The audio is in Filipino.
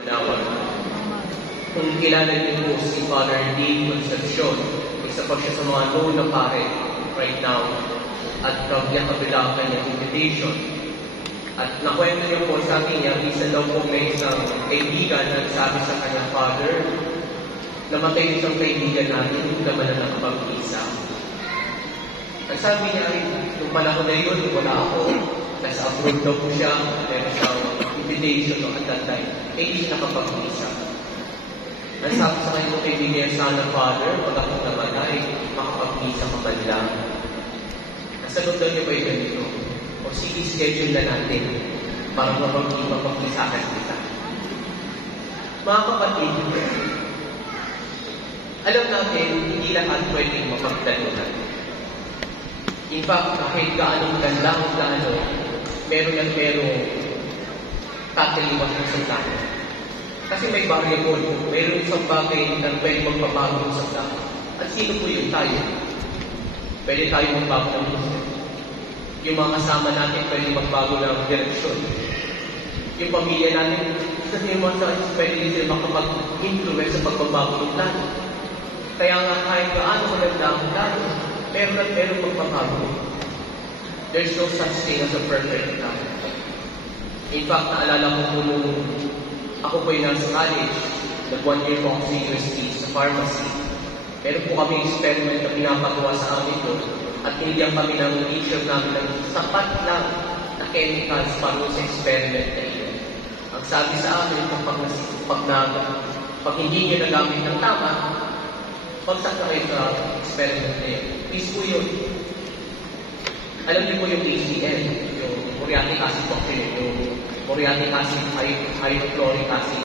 Nawag. Kung kilala niyo po si Father Dave Concepcion, isa pa siya sa mga known na pare right now at kabila ang kanyang invitation. At nakwento niyo po sa akin niya, isa daw po may isang kaibigan na sabi sa kanyang father, namatay isang kaibigan natin, hindi naman na nakapag-isa. At sabi niya, nung panahon na yun, wala ako, nasa abroad daw po siya, meron siyang invitation at that time, hindi siya nakapag-isa. Ang sabi sa kanyang kaibigan, sana Father, pag ako naman ay makapag-isa ka man lang. Nasagot daw niya ba yung ganito? O sige, schedule na natin para mapag-isakan kita. Mga kapatid, alam natin, hindi lahat pwedeng mapagtalunan. In fact, kahit gaanong ganda o gaano, meron tataliwas ng sandaan. Kasi may variable, meron isang bagay na pwede magbabago ng sandaan. At sino po yung tayo? Pwede tayo magbago ng gusto. Yung mga kasama natin pwede magbago ng direksyon. Yung pamilya natin, kasi yung mga pwede din sila makapag-influence sa pagbabago ng plano. Kaya nga kahit gaano maganda ang plano, meron magbabago. There's no such thing as a perfect plan. In fact, naalala ko po nung ako po yung nasa college, nag-1 year po ako sa UST, sa pharmacy. Meron po kami experiment na pinapagawa sa amin doon at hinigyan kami ng teacher namin ng sapat lang na chemicals para sa experiment na yun. Ang sabi sa amin, pag hindi nyo nagamit ng tama, pagsak na kayo sa experiment na yun. Please po yun. Alam niyo po yung ACN, yung muriatic acid cocktail, yung muriatic acid, hydrochloric acid,